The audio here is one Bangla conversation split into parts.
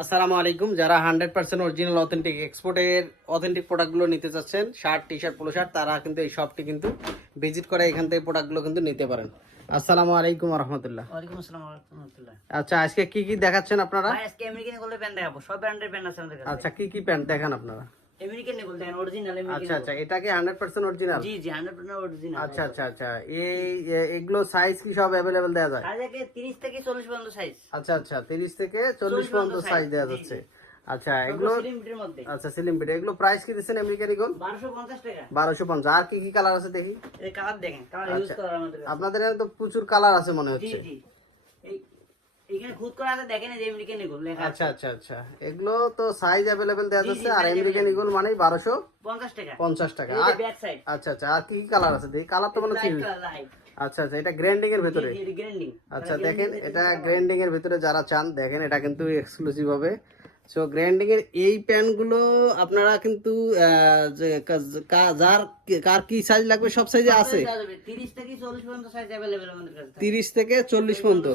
আসসালামু আলাইকুম। যারা হান্ড্রেড পার্সেন্ট অরিজিনাল অথেন্টিক এক্সপোর্টের অথেন্টিক প্রোডাক্টগুলো নিতে চাচ্ছেন shirt T shirt polo shirt তারা কিন্তু এই শপটি কিন্তু ভিজিট করে এখান থেকে প্রোডাক্টগুলো কিন্তু নিতে পারেন। আসসালামু আলাইকুম রহমতুল্লাহ ওয়ালাইকুম আসসালাম ওয়া আচ্ছা আজকে কি কি দেখাচ্ছেন আপনারা? আজকে আজকে আমেরিকান গোল্ডের প্যান্ট দেখাবো। সব ব্র্যান্ডের প্যান্ট আছে আমাদের কাছে। আচ্ছা কি কি প্যান্ট দেখান আপনারা? আমেরিকান গোল্ড দেখেন অরিজিনাল আচ্ছা আচ্ছা এটা কি হান্ড্রেড পার্সেন্ট অরিজিনাল জি জি 100% অরিজিনাল আচ্ছা আচ্ছা আচ্ছা এই এগুলো সাইজ কি সব অ্যাভেলেবেল দেওয়া যায়? সাইজ থেকে 30 থেকে 40 পর্যন্ত সাইজ আচ্ছা আচ্ছা তিরিশ থেকে চল্লিশ পর্যন্ত সাইজ দেওয়া যাচ্ছে। আচ্ছা এগুলো স্লিম ফিটের মধ্যে। আচ্ছা সিলিম পিট এগুলো প্রাইস কি দিচ্ছেন আমেরিকান ইগল 1250 টাকা। বারোশো পঞ্চাশ। আর কি কি কালার আছে দেখি? এই কালার দেখেন কালার ইউজ আচ্ছা। করা আমাদের আপনাদের তো প্রচুর কালার আছে মনে হচ্ছে। জি। এখানে খুদ করা আছে দেখেন যে আমেরিকান ইগল লেখা আচ্ছা আচ্ছা আচ্ছা। এগুলো তো সাইজ জি, জি, যাচ্ছে আর আমেরিকান। ইগল মানেই বারোশো 50 টাকা। পঞ্চাশ টাকা। আর ব্যাক সাইড আচ্ছা আচ্ছা। আর কি কি কালার আছে? দেখি কালার তো মানে লাইট আচ্ছা আচ্ছা এটা গ্র্যান্ডিং এর ভেতরে। আচ্ছা দেখেন এটা গ্র্যান্ডিং এর ভিতরে যারা চান দেখেন এটা কিন্তু এক্সক্লুসিভ হবে। সো গ্র্যান্ডিং এর এই প্যান্টগুলো আপনারা কিন্তু যার কার কি সাইজ লাগবে সব সাইজে আছে। তিরিশ থেকে চল্লিশ পর্যন্ত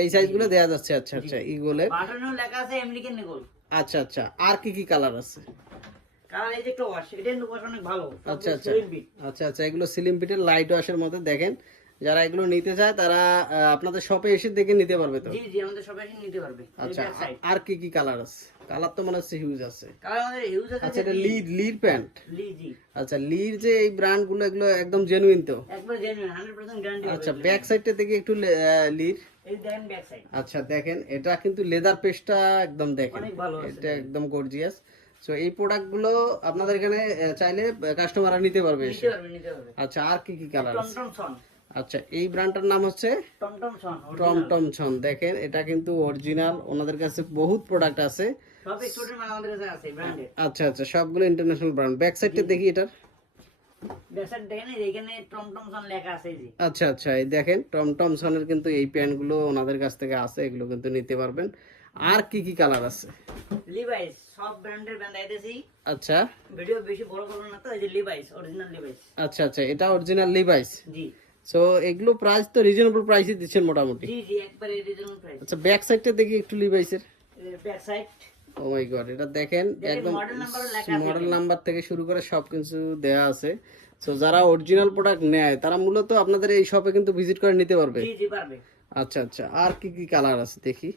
এই সাইজগুলো দেওয়া যাচ্ছে আচ্ছা আচ্ছা ইগোলে আচ্ছা আচ্ছা আর কি কি কালার আছে? আচ্ছা আচ্ছা। আচ্ছা আচ্ছা এগুলো সিলিম পিটের লাইট ওয়াশের মধ্যে দেখেন। যারা এগুলো নিতে চায় তারা আপনাদের শপে এসে দেখে নিতে পারবে তো? জি জি আমাদের সবাই এসে নিতে পারবে। আচ্ছা আর কি কি কালার আছে? কালার তো মনে হচ্ছে হিউজ আছে। কারণ আমাদের হিউজ আছে আচ্ছা এটা লিড লিড প্যান্ট? লি জি। আচ্ছা লির যে এই ব্র্যান্ডগুলো এগুলো একদম জেনুইন তো? একবার জেনুইন 100% গ্যারান্টি আচ্ছা ব্যাক সাইডটা থেকে একটু লির। আচ্ছা দেখেন এটা কিন্তু লেদার পেস্টটা একদম দেখেন। এটা একদম গর্জিয়াস সো এই প্রোডাক্টগুলো আপনাদের এখানে চাইলে কাস্টমাররা নিতে পারবে আচ্ছা আর কি কি কালার আছে? আচ্ছা এই ব্র্যান্ডটার নাম হচ্ছে টমটম ছন দেখেন এটা কিন্তু অরিজিনাল ওনাদের কাছে বহুত প্রোডাক্ট আছে। আচ্ছা আচ্ছা সবগুলো ইন্টারন্যাশনাল ব্র্যান্ড ব্যাক সাইডটা দেখি এটার। ব্যাক দেখেন এখানে টমটম সন লেখা আছে এই আচ্ছা আচ্ছা এই দেখেন টমটম সনের কিন্তু এই প্যান্টগুলো ওনাদের কাছ থেকে আছে এগুলো কিন্তু নিতে পারবেন। আর কি কি কালার আছে? লিভাইস সব ব্র্যান্ডের ব্র্যান্ড আইতেছি। আচ্ছা। ভিডিও বেশি বড় করব না তো এই যে লিভাইস অরিজিনাল লিভাইস আচ্ছা আচ্ছা এটা অরিজিনাল লিভাইস জি। সো এগুলো প্রাইস তো রিজনেবল প্রাইসই দিচ্ছেন মোটামুটি। জি জি একবারে রিজনেবল প্রাইস আচ্ছা ব্যাক সাইডটা দেখি একটু লিভাইসের back side oh my god এটা দেখেন একদম মডেল নাম্বার থেকে শুরু করে সব কিছু দেয়া আছে। সো যারা অরিজিনাল প্রোডাক্ট নেয় তারা মূলত আপনাদের এই শপে কিন্তু ভিজিট করে নিতে পারবে। জি জি পারবে। আচ্ছা আচ্ছা আর কি কি কালার আছে দেখি।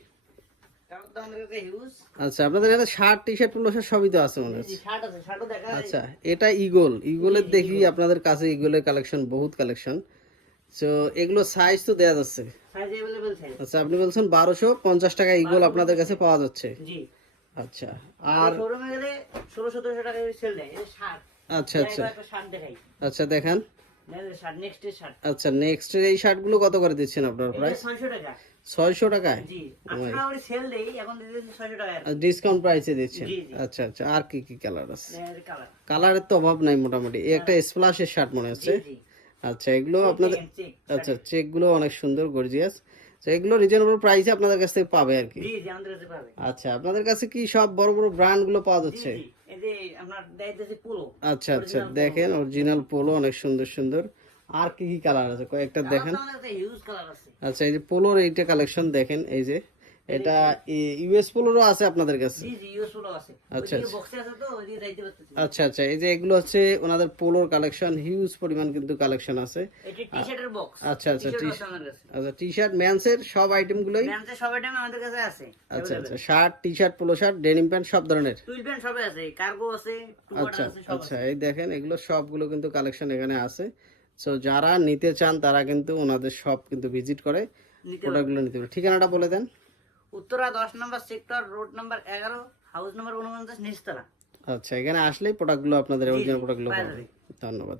আচ্ছা আপনাদের এখানে শার্ট টি শার্ট পুলো সবই তো আছে মনে হচ্ছে আচ্ছা এটা ইগল ইগলের দেখি আপনাদের কাছে ইগলের কালেকশন বহুত কালেকশন সো এগুলো সাইজ তো দেয়া যাচ্ছে। আচ্ছা আপনি বলছেন বারোশো পঞ্চাশ টাকা এগুলো আপনাদের কাছে পাওয়া যাচ্ছে। আচ্ছা আর আচ্ছা আচ্ছা। আচ্ছা দেখেন। আচ্ছা নেক্সট এই শার্টগুলো কত করে দিচ্ছেন আপনার প্রাইস ছয়শো টাকায়? ডিসকাউন্ট oh প্রাইসে দিচ্ছেন আচ্ছা আচ্ছা। আর কি কি কালার আছে? কালারের তো অভাব নাই মোটামুটি। একটা স্প্লাশের শার্ট মনে হচ্ছে। আচ্ছা এগুলো আপনাদের আচ্ছা চেকগুলো অনেক সুন্দর গর্জিয়াস তো এগুলো রিজনেবল প্রাইসে আপনাদের কাছ থেকে পাবে আর কি। আচ্ছা আপনাদের কাছে কি সব বড় বড় ব্র্যান্ডগুলো পাওয়া যাচ্ছে? আচ্ছা আচ্ছা দেখেন অরিজিনাল পোলো অনেক সুন্দর সুন্দর। আর কি কি কালার আছে? কয়েকটা দেখেন। আচ্ছা এই যে পোলোর এইটা কালেকশন দেখেন এই যে। এটা ইউএস পোলোরও আছে আপনাদের কাছে? আচ্ছা, পারতেছি। আচ্ছা আচ্ছা এই যে এগুলো হচ্ছে ওনাদের পোলোর কালেকশন হিউজ পরিমাণ কিন্তু কালেকশন আছে। আচ্ছা আচ্ছা আচ্ছা টি শার্ট ম্যানসের সব আইটেমগুলোই সব আইটেম আমাদের কাছে আছে আচ্ছা আচ্ছা shirt T shirt polo shirt denim pant সব ধরনের? প্যান্ট সবে আছে কার্গো আছে আচ্ছা আচ্ছা এই দেখেন এগুলো সবগুলো কিন্তু কালেকশন এখানে আছে। সো যারা নিতে চান তারা কিন্তু ওনাদের সব কিন্তু ভিজিট করে প্রোডাক্টগুলো নিতে পারে ঠিকানাটা বলে দেন। উত্তরা 10 নম্বর সেক্টর রোড নম্বর এগারো হাউস নম্বর উনপঞ্চাশ নিচতলা। আচ্ছা এখানে আসলেই প্রোডাক্টগুলো আপনাদের অরিজিনাল প্রোডাক্টগুলো। ধন্যবাদ।